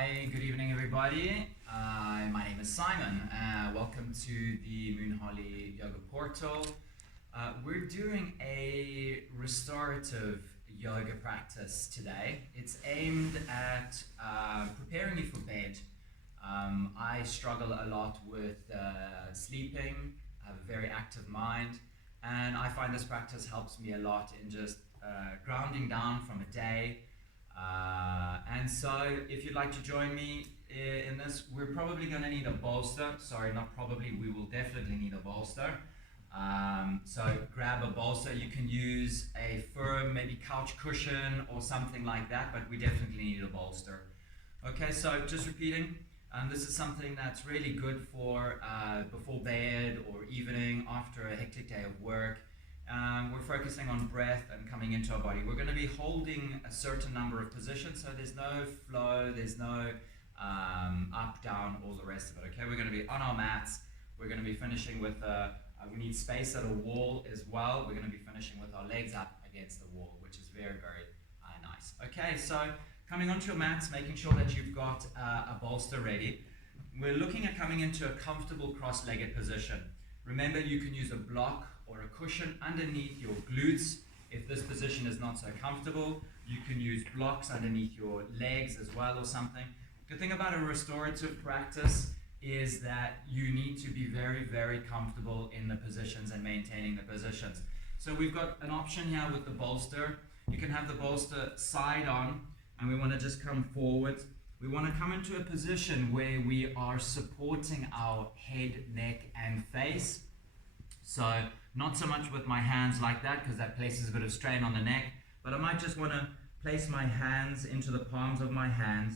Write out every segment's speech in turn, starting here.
Hi, good evening everybody. My name is Simon. Welcome to the Moonholi Yoga Portal. We're doing a restorative yoga practice today. It's aimed at preparing you for bed. I struggle a lot with sleeping. I have a very active mind, and I find this practice helps me a lot in just grounding down from a day. And so if you'd like to join me in this, we're probably going to need a bolster. Sorry, not probably, we will definitely need a bolster. So grab a bolster. You can use a firm, maybe couch cushion or something like that, but we definitely need a bolster. Okay, so just repeating, this is something that's really good for before bed or evening after a hectic day of work. We're focusing on breath and coming into our body. We're going to be holding a certain number of positions, so there's no flow, there's no up, down, all the rest of it. Okay, we're going to be on our mats. We're going to be finishing with, we need space at a wall as well. We're going to be finishing with our legs up against the wall, which is very, very nice. Okay, so coming onto your mats, making sure that you've got a bolster ready. We're looking at coming into a comfortable cross-legged position. Remember, you can use a block or a cushion underneath your glutes. If this position is not so comfortable, you can use blocks underneath your legs as well or something. The thing about a restorative practice is that you need to be very, very comfortable in the positions and maintaining the positions. So we've got an option here with the bolster. You can have the bolster side on, and we want to just come forward. We want to come into a position where we are supporting our head, neck, and face. So not so much with my hands like that, because that places a bit of strain on the neck, but I might just want to place my hands into the palms of my hands.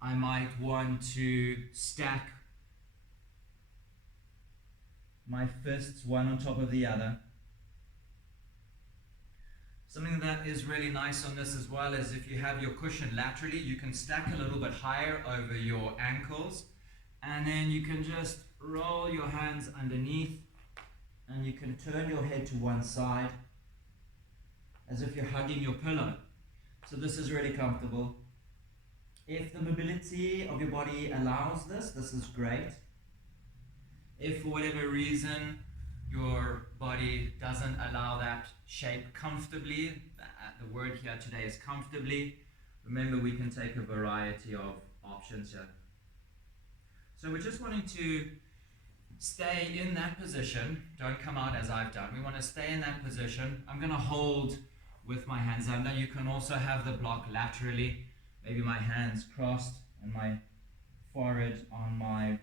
I might want to stack my fists one on top of the other. Something that is really nice on this as well is if you have your cushion laterally, you can stack a little bit higher over your ankles, and then you can just roll your hands underneath, and you can turn your head to one side as if you're hugging your pillow. So this is really comfortable. If the mobility of your body allows this, this is great. If for whatever reason your body doesn't allow that shape comfortably, the word here today is comfortably, remember we can take a variety of options here. So we're just wanting to stay in that position. Don't come out as I've done. We want to stay in that position. I'm going to hold with my hands under. You can also have the block laterally. Maybe my hands crossed and my forehead on my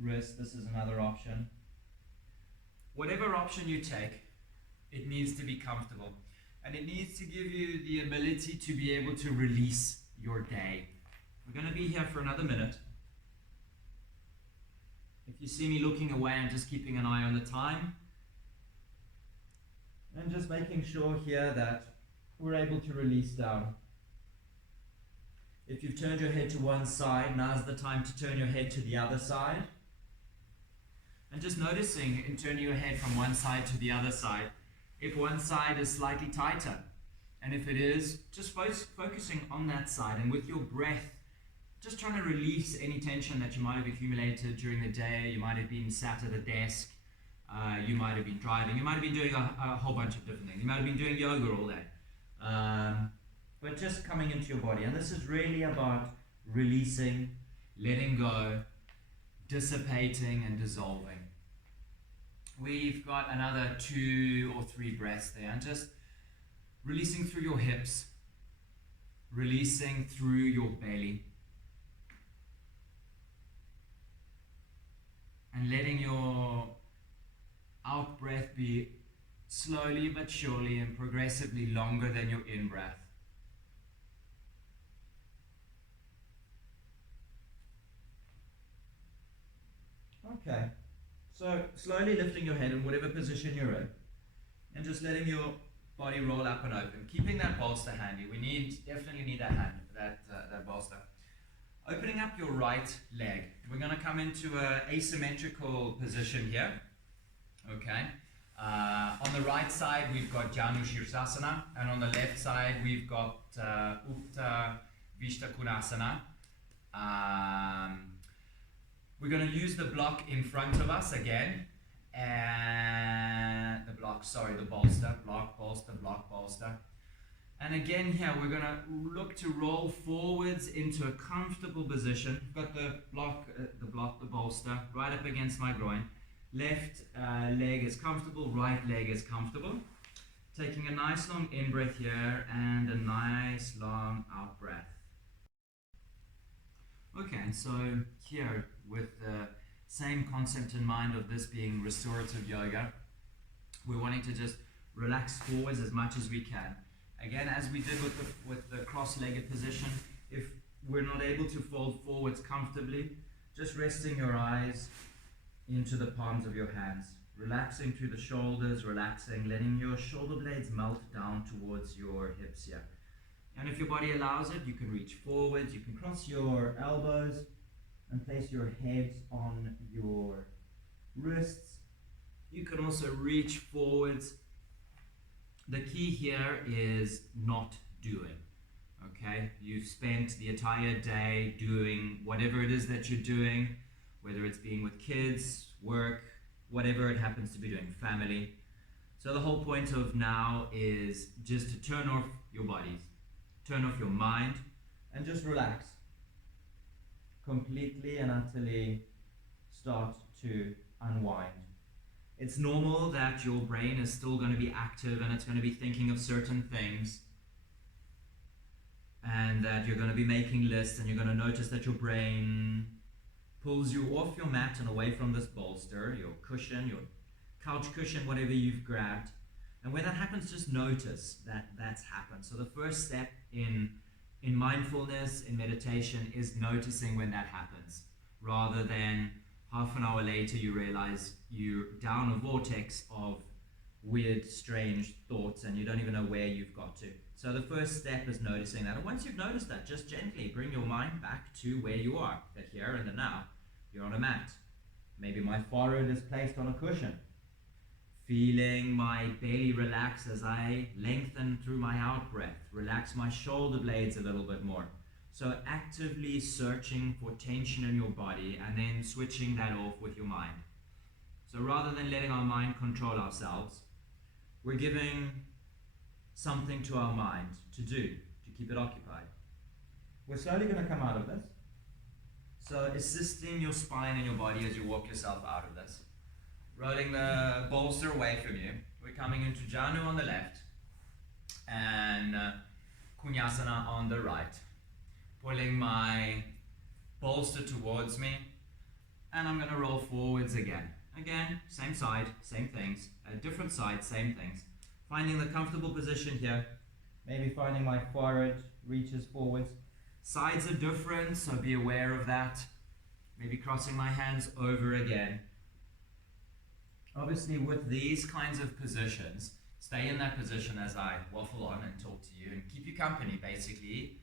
wrist. This is another option. Whatever option you take, it needs to be comfortable. And it needs to give you the ability to be able to release your day. We're going to be here for another minute. If you see me looking away, I'm just keeping an eye on the time. And just making sure here that we're able to release down. If you've turned your head to one side, now's the time to turn your head to the other side. And just noticing in turning your head from one side to the other side, if one side is slightly tighter. And if it is, just focusing on that side, and with your breath, just trying to release any tension that you might have accumulated during the day. You might have been sat at a desk, you might have been driving, you might have been doing a whole bunch of different things. You might have been doing yoga all day. But just coming into your body. And this is really about releasing, letting go, dissipating and dissolving. We've got another 2 or 3 breaths there. And just releasing through your hips, releasing through your belly. And letting your out breath be slowly but surely and progressively longer than your in breath. Okay, so slowly lifting your head in whatever position you're in, and just letting your body roll up and open, keeping that bolster handy. We definitely need that bolster. Opening up your right leg. We're going to come into an asymmetrical position here. Okay. On the right side, we've got Janu Shirsasana, and on the left side, we've got Utta Vishta Konasana. We're going to use the block in front of us again, and the bolster, block, bolster, block, bolster. And again here, we're going to look to roll forwards into a comfortable position. Got the bolster right up against my groin. Left leg is comfortable, right leg is comfortable. Taking a nice long in-breath here and a nice long out-breath. Okay, and so here, with the same concept in mind of this being restorative yoga, we're wanting to just relax forwards as much as we can. Again, as we did with the cross-legged position, if we're not able to fold forwards comfortably, just resting your eyes into the palms of your hands, relaxing through the shoulders, relaxing, letting your shoulder blades melt down towards your hips here. And if your body allows it, you can reach forwards, you can cross your elbows and place your head on your wrists. You can also reach forwards. The key here is not doing, okay? You've spent the entire day doing whatever it is that you're doing, whether it's being with kids, work, whatever it happens to be doing, family. So the whole point of now is just to turn off your bodies, turn off your mind, and just relax completely and until you start to unwind. It's normal that your brain is still going to be active and it's going to be thinking of certain things, and that you're going to be making lists, and you're going to notice that your brain pulls you off your mat and away from this bolster, your cushion, your couch cushion, whatever you've grabbed. And when that happens, just notice that that's happened. So the first step in mindfulness, in meditation, is noticing when that happens, rather than half an hour later you realize you're down a vortex of weird, strange thoughts and you don't even know where you've got to. So the first step is noticing that. And once you've noticed that, just gently bring your mind back to where you are, the here and the now. You're on a mat. Maybe my forehead is placed on a cushion. Feeling my belly relax as I lengthen through my out breath. Relax my shoulder blades a little bit more. So actively searching for tension in your body and then switching that off with your mind. So rather than letting our mind control ourselves, we're giving something to our mind to do, to keep it occupied. We're slowly going to come out of this. So assisting your spine and your body as you walk yourself out of this. Rolling the bolster away from you. We're coming into Janu on the left and Kunyasana on the right. Pulling my bolster towards me, and I'm going to roll forwards again. Again, same side, same things. A different side, same things. Finding the comfortable position here. Maybe finding my forehead reaches forwards. Sides are different, so be aware of that. Maybe crossing my hands over again. Obviously, with these kinds of positions, stay in that position as I waffle on and talk to you and keep you company, basically.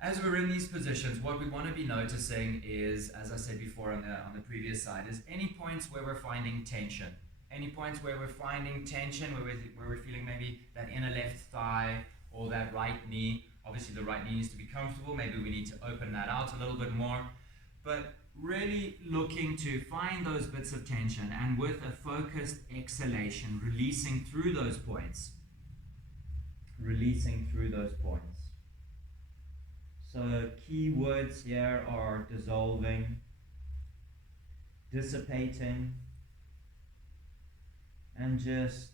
As we're in these positions, what we want to be noticing is, as I said before on the previous slide, is any points where we're finding tension. Any points where we're finding tension, where we're feeling maybe that inner left thigh or that right knee. Obviously the right knee needs to be comfortable. Maybe we need to open that out a little bit more. But really looking to find those bits of tension, and with a focused exhalation, releasing through those points. Releasing through those points. So key words here are dissolving, dissipating, and just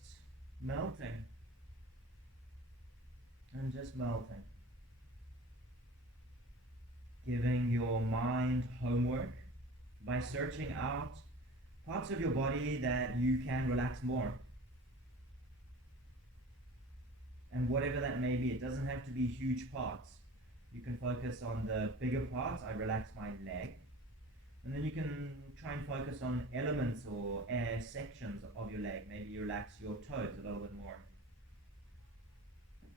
melting. And just melting. Giving your mind homework by searching out parts of your body that you can relax more. And whatever that may be, it doesn't have to be huge parts. You can focus on the bigger parts. I relax my leg. And then you can try and focus on elements or sections of your leg. Maybe you relax your toes a little bit more.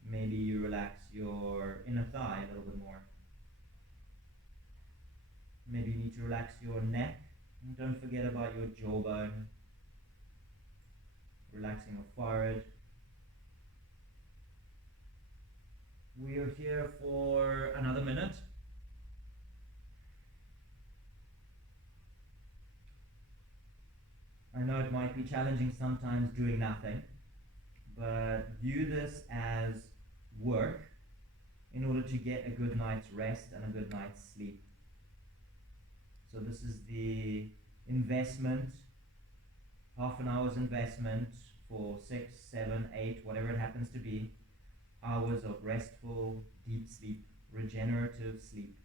Maybe you relax your inner thigh a little bit more. Maybe you need to relax your neck. And don't forget about your jawbone. Relaxing your forehead. We are here for another minute. I know it might be challenging sometimes doing nothing, but view this as work in order to get a good night's rest and a good night's sleep. So this is the investment, half an hour's investment for 6, 7, 8, whatever it happens to be, hours of restful, deep sleep, regenerative sleep.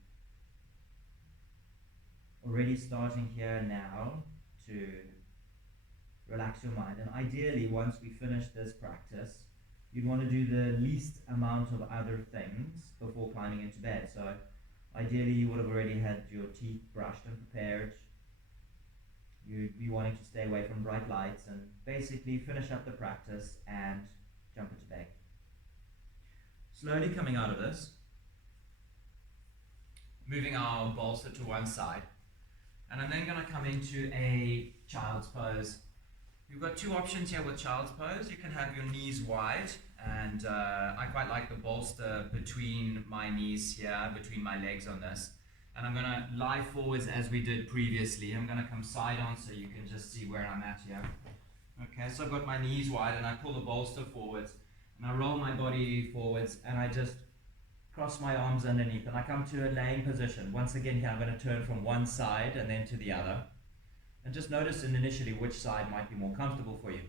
Already starting here now to relax your mind. And ideally, once we finish this practice, you'd want to do the least amount of other things before climbing into bed. So ideally, you would have already had your teeth brushed and prepared. You'd be wanting to stay away from bright lights and basically finish up the practice and jump into bed. Slowly coming out of this, moving our bolster to one side, and I'm then going to come into a child's pose. You've got two options here with child's pose. You can have your knees wide, and I quite like the bolster between my knees here, between my legs on this. And I'm going to lie forwards as we did previously. I'm going to come side on so you can just see where I'm at here. Okay, so I've got my knees wide and I pull the bolster forwards and I roll my body forwards and I just cross my arms underneath and I come to a laying position. Once again here I'm going to turn from one side and then to the other. And just notice initially which side might be more comfortable for you.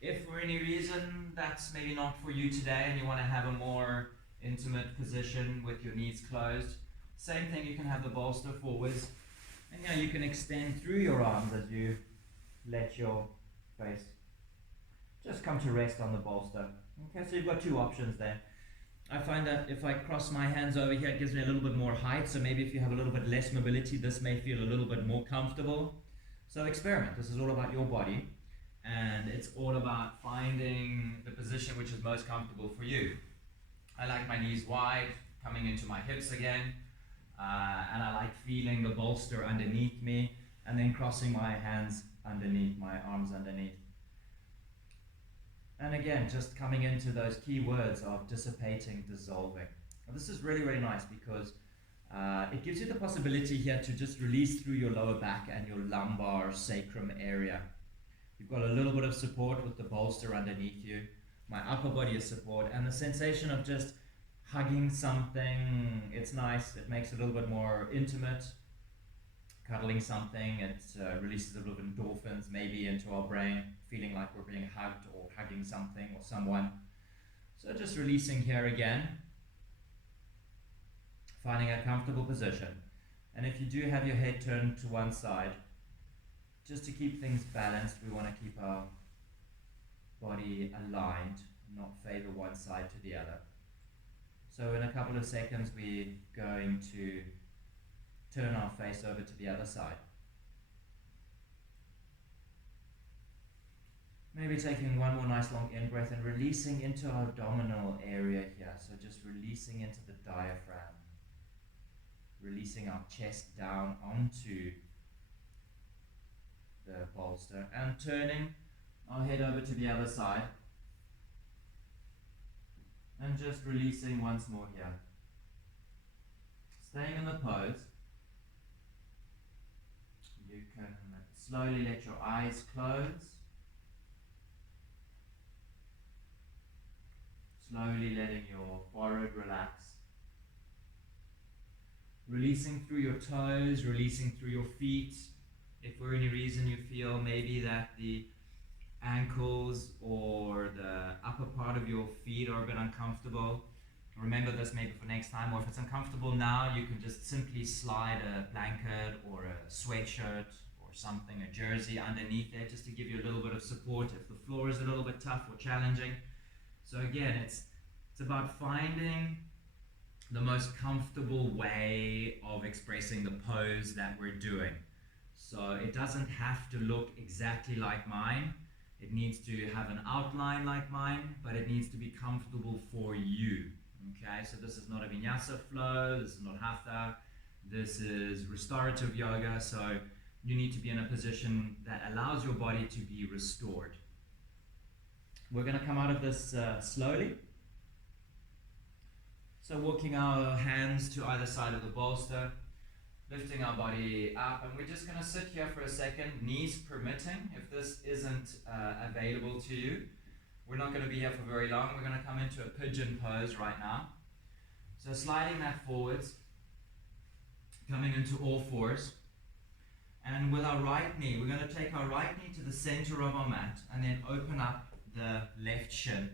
If for any reason that's maybe not for you today and you want to have a more intimate position with your knees closed, same thing, you can have the bolster forwards, and yeah, you can extend through your arms as you let your face just come to rest on the bolster. Okay, so you've got two options there. I find that if I cross my hands over here, it gives me a little bit more height, so maybe if you have a little bit less mobility, this may feel a little bit more comfortable. So experiment. This is all about your body, and it's all about finding the position which is most comfortable for you. I like my knees wide, coming into my hips again. And I like feeling the bolster underneath me and then crossing my hands underneath, my arms underneath. And again, just coming into those key words of dissipating, dissolving. Now, this is really, really nice because it gives you the possibility here to just release through your lower back and your lumbar sacrum area. You've got a little bit of support with the bolster underneath you. My upper body is support and the sensation of just hugging something, it's nice, it makes it a little bit more intimate. Cuddling something, it releases a little bit of endorphins maybe into our brain, feeling like we're being hugged or hugging something or someone. So just releasing here again, finding a comfortable position. And if you do have your head turned to one side, just to keep things balanced, we want to keep our body aligned, not favor one side to the other. So in a couple of seconds, we're going to turn our face over to the other side. Maybe taking one more nice long in breath and releasing into our abdominal area here. So just releasing into the diaphragm. Releasing our chest down onto the bolster and turning our head over to the other side. And just releasing once more here. Staying in the pose. You can slowly let your eyes close. Slowly letting your forehead relax. Releasing through your toes, releasing through your feet. If for any reason you feel maybe that the ankles or the upper part of your feet are a bit uncomfortable, remember this maybe for next time, or if it's uncomfortable now, you can just simply slide a blanket or a sweatshirt or something, a jersey underneath there, just to give you a little bit of support if the floor is a little bit tough or challenging. So again, it's about finding the most comfortable way of expressing the pose that we're doing. So it doesn't have to look exactly like mine. It needs to have an outline like mine, but it needs to be comfortable for you. Okay, so this is not a vinyasa flow, this is not hatha, this is restorative yoga, so you need to be in a position that allows your body to be restored. We're going to come out of this slowly. So walking our hands to either side of the bolster, lifting our body up, and we're just going to sit here for a second, knees permitting. If this isn't available to you, we're not going to be here for very long. We're going to come into a pigeon pose right now. So sliding that forwards, coming into all fours. And with our right knee, we're going to take our right knee to the center of our mat and then open up the left shin.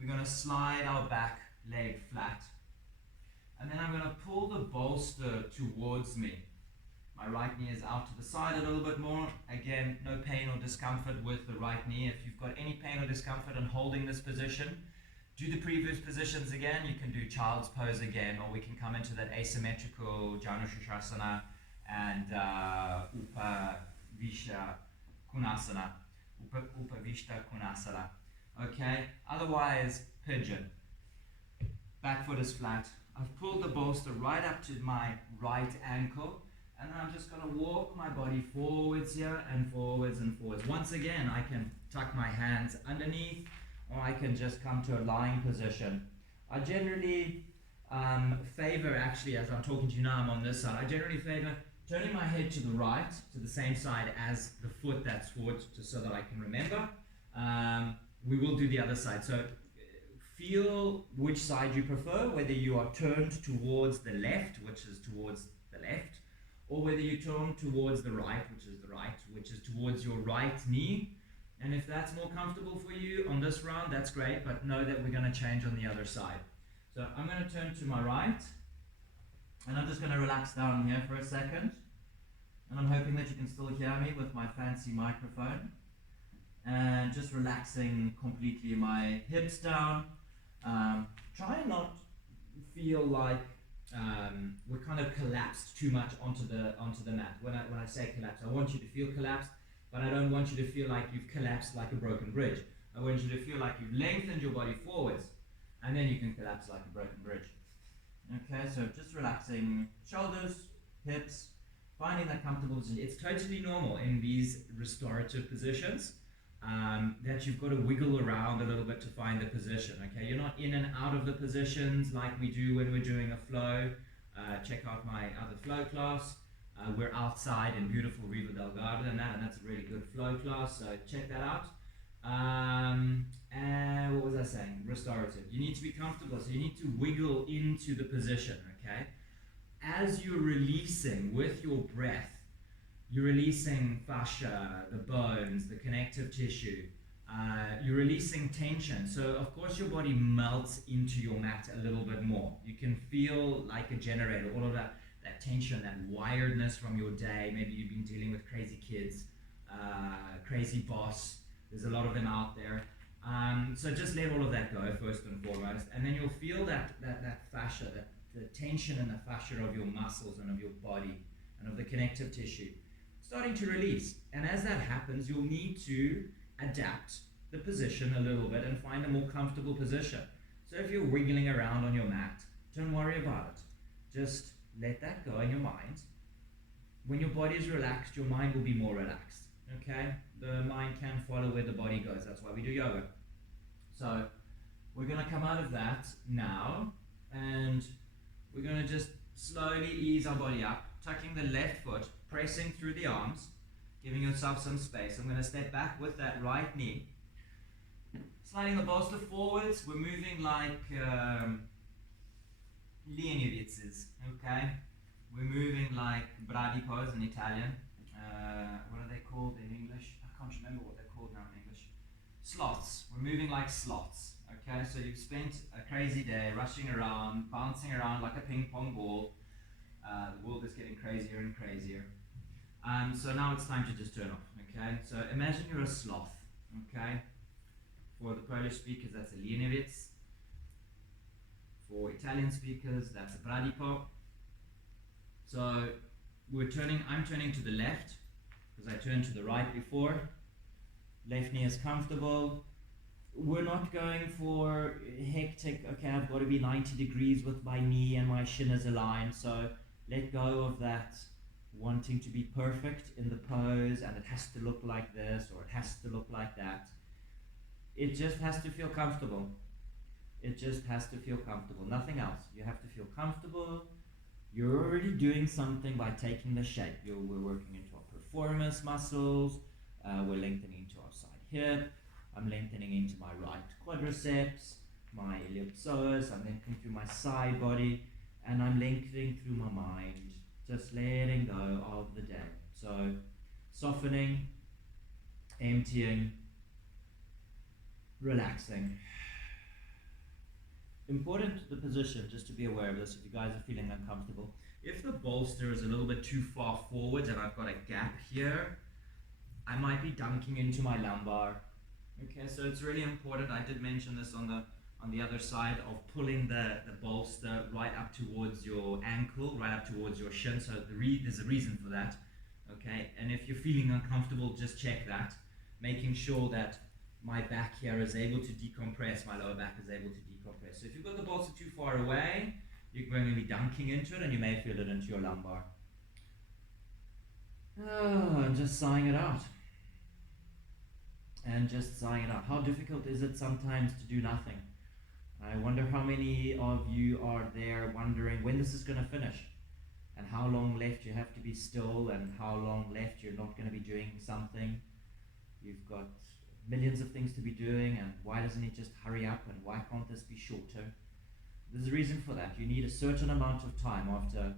We're going to slide our back leg flat. And then I'm going to pull the bolster towards me. My right knee is out to the side a little bit more. Again, no pain or discomfort with the right knee. If you've got any pain or discomfort in holding this position, do the previous positions again. You can do child's pose again, or we can come into that asymmetrical Janushasana and Upavishta Konasana. Upavishta Konasana. Okay, otherwise pigeon. Back foot is flat. I've pulled the bolster right up to my right ankle, and then I'm just going to walk my body forwards here and forwards and forwards. Once again, I can tuck my hands underneath, or I can just come to a lying position. I generally favor, actually, as I'm talking to you now, I'm on this side, I generally favor turning my head to the right, to the same side as the foot that's forward, just so that I can remember. We will do the other side. So feel which side you prefer, whether you are turned towards the left, which is towards the left, or whether you turn towards the right, which is the right, which is towards your right knee. And if that's more comfortable for you on this round, that's great, but know that we're going to change on the other side. So I'm going to turn to my right, and I'm just going to relax down here for a second. And I'm hoping that you can still hear me with my fancy microphone. And just relaxing completely my hips down. Try and not feel like we're kind of collapsed too much onto the mat. When I say collapse, I want you to feel collapsed, but I don't want you to feel like you've collapsed like a broken bridge. I want you to feel like you've lengthened your body forwards, and then you can collapse like a broken bridge. Okay, so just relaxing shoulders, hips, finding that comfortable position. It's totally normal in these restorative positions that you've got to wiggle around a little bit to find the position. Okay, you're not in and out of the positions like we do when we're doing a flow. Check out my other flow class. We're outside in beautiful Riva del Garda and that's a really good flow class, so check that out. And what was I saying? Restorative. You need to be comfortable, so you need to wiggle into the position, okay? As you're releasing with your breath, you're releasing fascia, the bones, the connective tissue. You're releasing tension. So of course your body melts into your mat a little bit more. You can feel like a generator, all of that tension, that wiredness from your day. Maybe you've been dealing with crazy kids, crazy boss. There's a lot of them out there. So just let all of that go first and foremost. And then you'll feel that fascia, the tension in the fascia of your muscles and of your body and of the connective tissue starting to release. And as that happens, you'll need to adapt the position a little bit and find a more comfortable position. So if you're wiggling around on your mat, don't worry about it. Just let that go in your mind. When your body is relaxed, your mind will be more relaxed. Okay? The mind can follow where the body goes. That's why we do yoga. So we're going to come out of that now, and we're going to just slowly ease our body up, tucking the left foot, pressing through the arms, giving yourself some space. I'm going to step back with that right knee, sliding the bolster forwards. We're moving like Lienivitzes, okay? We're moving like Bradipos in Italian. What are they called in English? I can't remember what they're called now in English. Sloths. We're moving like sloths, okay? So you've spent a crazy day rushing around, bouncing around like a ping pong ball. The world is getting crazier and crazier. So now it's time to just turn off, okay? So imagine you're a sloth, okay? For the Polish speakers, that's a Lieniewicz. For Italian speakers, that's a Bradipo. So I'm turning to the left, because I turned to the right before. Left knee is comfortable. We're not going for hectic, okay, I've got to be 90 degrees with my knee and my shin is aligned. So let go of that wanting to be perfect in the pose and it has to look like this or it has to look like that. It just has to feel comfortable. It just has to feel comfortable, nothing else. You have to feel comfortable. You're already doing something by taking the shape. We're working into our performance muscles. We're lengthening into our side hip. I'm lengthening into my right quadriceps, my ellipsoas. I'm lengthening through my side body, and I'm lengthening through my mind. Just letting go of the day. So softening, emptying, relaxing. Important the position, just to be aware of this if you guys are feeling uncomfortable. If the bolster is a little bit too far forward and I've got a gap here, I might be dunking into my lumbar. Okay, so it's really important. I did mention this on the other side of pulling the bolster right up towards your ankle, right up towards your shin. So there's a reason for that. Okay, and if you're feeling uncomfortable, just check that, making sure that my back here is able to decompress, my lower back is able to decompress. So if you've got the bolster too far away, you're going to be dunking into it and you may feel it into your lumbar. And just sighing it out. And just sighing it out. How difficult is it sometimes to do nothing? I wonder how many of you are there wondering when this is going to finish and how long left you have to be still and how long left you're not going to be doing something. You've got millions of things to be doing, and why doesn't it just hurry up, and why can't this be shorter? There's a reason for that. You need a certain amount of time after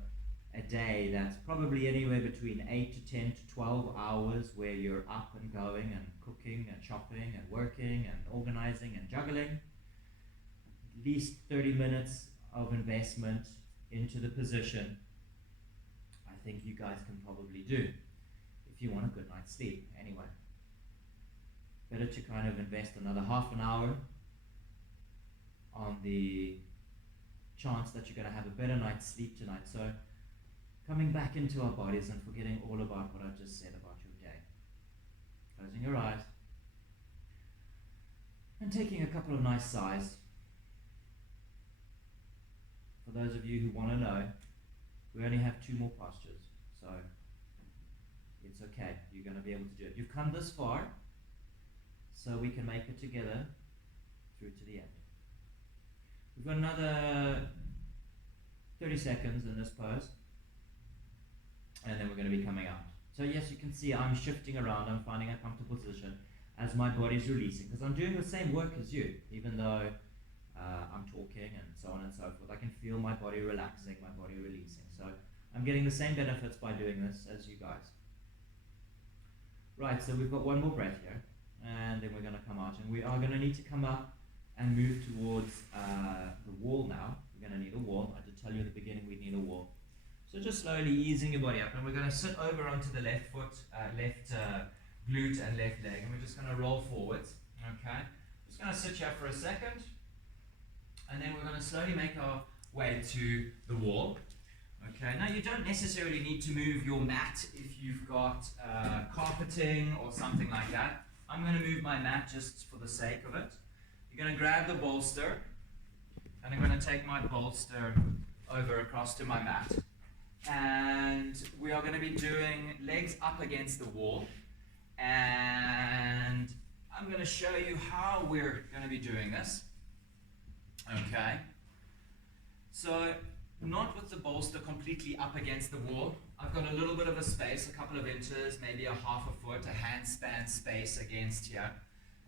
a day that's probably anywhere between 8 to 10 to 12 hours where you're up and going and cooking and chopping and working and organizing and juggling. At least 30 minutes of investment into the position, I think you guys can probably do if you want a good night's sleep anyway. Better to kind of invest another half an hour on the chance that you're going to have a better night's sleep tonight. So coming back into our bodies and forgetting all about what I just said about your day. Closing your eyes and taking a couple of nice sighs. For those of you who want to know, we only have 2 more postures, so it's okay. You're going to be able to do it. You've come this far, so we can make it together through to the end. We've got another 30 seconds in this pose, and then we're going to be coming out. So yes, you can see I'm shifting around, I'm finding a comfortable position as my body's releasing, because I'm doing the same work as you, even though I'm talking and so on and so forth. I can feel my body relaxing, my body releasing. So I'm getting the same benefits by doing this as you guys. Right, so we've got one more breath here, and then we're going to come out, and we are going to need to come up and move towards the wall now. We're going to need a wall. I did tell you at the beginning we need a wall. So just slowly easing your body up, and we're going to sit over onto the left foot, left glute and left leg, and we're just going to roll forwards. Okay, just going to sit here for a second, and then we're going to slowly make our way to the wall. Okay, now you don't necessarily need to move your mat if you've got carpeting or something like that. I'm going to move my mat just for the sake of it. You're going to grab the bolster, and I'm going to take my bolster over across to my mat. And we are going to be doing legs up against the wall, and I'm going to show you how we're going to be doing this. Okay, so not with the bolster completely up against the wall. I've got a little bit of a space, a couple of inches, maybe a half a foot, a hand span space against here.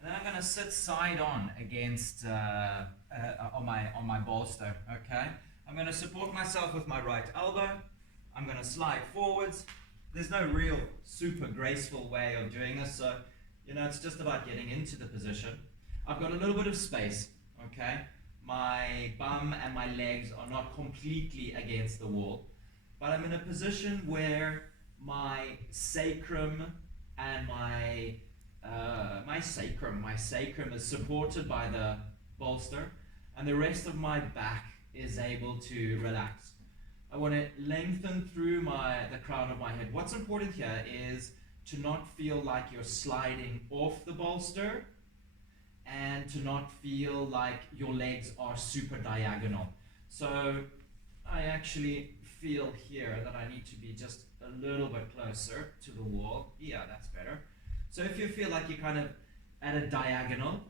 And then I'm going to sit side on against on my bolster. Okay, I'm going to support myself with my right elbow. I'm going to slide forwards. There's no real super graceful way of doing this, so it's just about getting into the position. I've got a little bit of space. Okay, my bum and my legs are not completely against the wall, but I'm in a position where my sacrum and my sacrum is supported by the bolster, and the rest of my back is able to relax. I want to lengthen through the crown of my head. What's important here is to not feel like you're sliding off the bolster, and to not feel like your legs are super diagonal. So I actually feel here that I need to be just a little bit closer to the wall. Yeah, that's better. So if you feel like you're kind of at a diagonal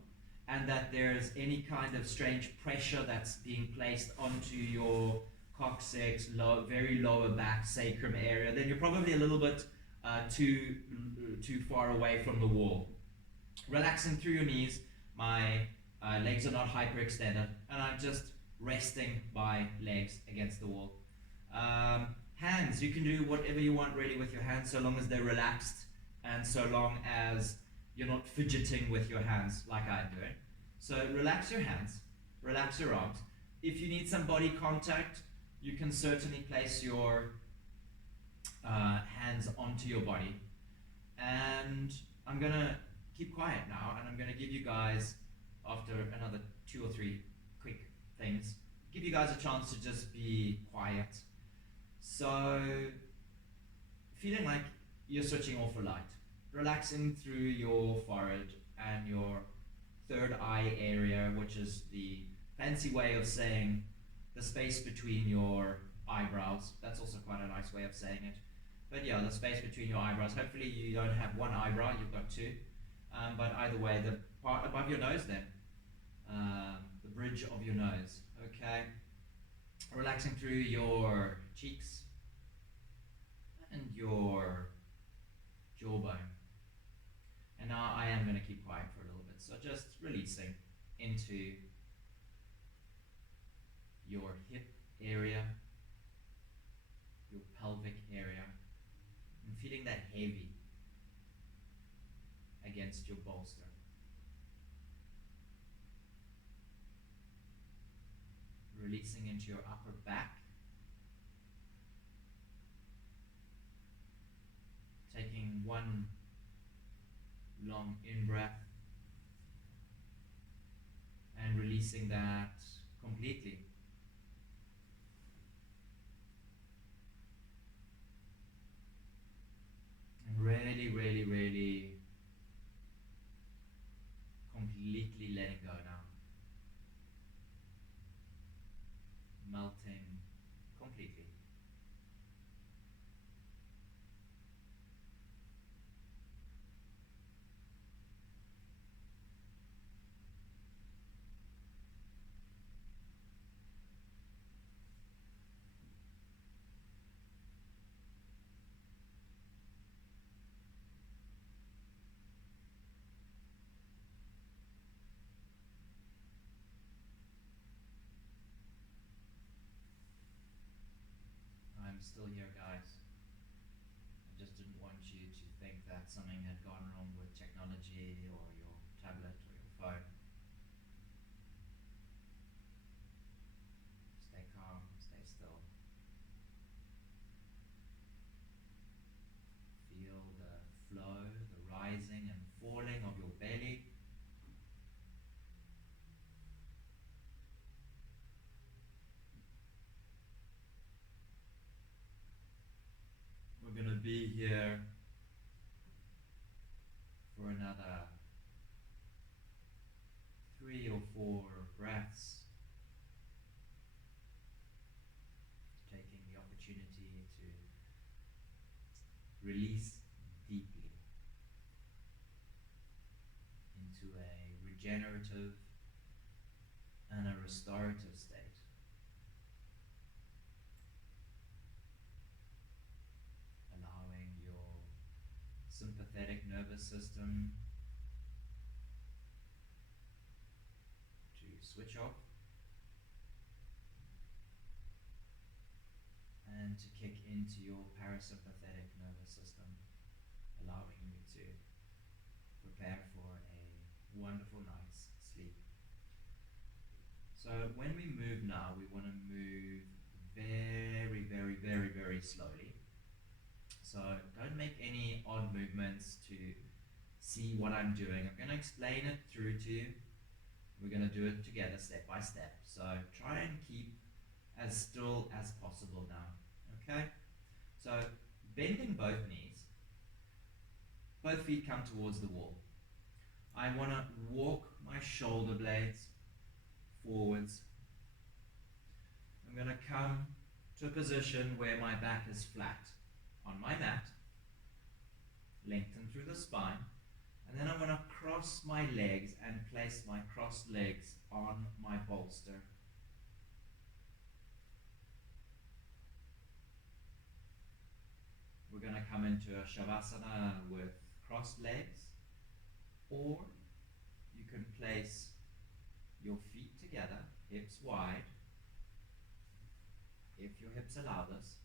and that there's any kind of strange pressure that's being placed onto your coccyx, very lower back, sacrum area, then you're probably a little bit too far away from the wall. Relaxing through your knees, my legs are not hyperextended, and I'm just resting my legs against the wall. Hands, you can do whatever you want really with your hands, so long as they're relaxed and so long as you're not fidgeting with your hands like I'm doing. So relax your hands, relax your arms. If you need some body contact, you can certainly place your hands onto your body. And I'm gonna keep quiet now, and I'm gonna give you guys, after another 2 or 3 quick things, give you guys a chance to just be quiet. So, feeling like you're switching off a light, relaxing through your forehead and your third eye area, which is the fancy way of saying the space between your eyebrows. That's also quite a nice way of saying it. But yeah, the space between your eyebrows. Hopefully you don't have one eyebrow, you've got 2. But either way, the part above your nose then. The bridge of your nose. Okay. Relaxing through your cheeks and your jawbone. And now I am going to keep quiet for a little bit. So just releasing into your hip area, your pelvic area, and feeling that heavy against your bolster. Releasing into your upper back. Taking one long in-breath and releasing that completely. And really, really, really completely letting go now. Melting completely. I'm still here, guys. I just didn't want you to think that something had gone wrong with technology or your tablet or your phone. Stay calm, stay still. Feel the flow, the rising and falling of your belly. We're going to be here for another 3 or 4 breaths, taking the opportunity to release deeply into a regenerative and a restorative state. Allowing your sympathetic nervous system to switch off and to kick into your parasympathetic nervous system, allowing you to prepare for a wonderful night's sleep. So when we move now, we want to move very, very, very, very slowly. So don't make any odd movements to see what I'm doing. I'm going to explain it through to you. We're going to do it together step by step. So try and keep as still as possible now. Okay? So bending both knees, both feet come towards the wall. I want to walk my shoulder blades forwards. I'm going to come to a position where my back is flat on my mat, lengthen through the spine, And then I'm going to cross my legs and place my crossed legs on my bolster. We're going to come into a Shavasana with crossed legs, or you can place your feet together, hips wide, if your hips allow this,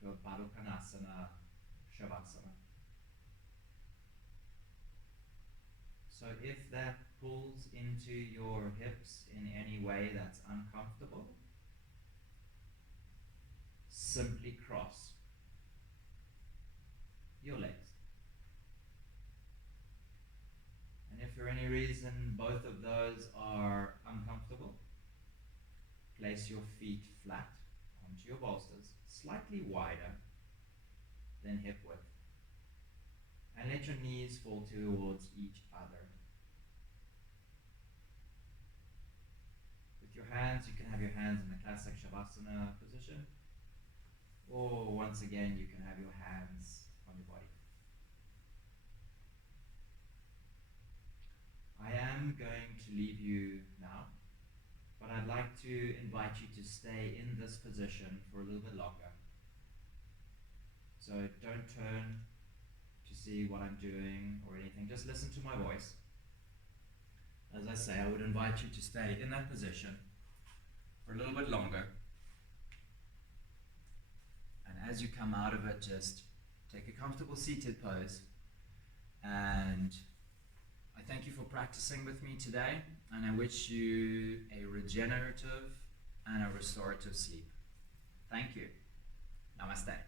to a Baddha Konasana, Shavasana. So if that pulls into your hips in any way that's uncomfortable, simply cross your legs. And if for any reason both of those are uncomfortable, place your feet flat onto your bolsters, slightly wider than hip width, and let your knees fall towards each other. With your hands, you can have your hands in the classic Shavasana position, or once again, you can have your hands on your body. I am going to leave you now, but I'd like to invite you to stay in this position for a little bit longer. So don't turn to see what I'm doing or anything, just listen to my voice. As I say, I would invite you to stay in that position for a little bit longer. And as you come out of it, just take a comfortable seated pose. And I thank you for practicing with me today, and I wish you a regenerative and a restorative sleep. Thank you. Namaste.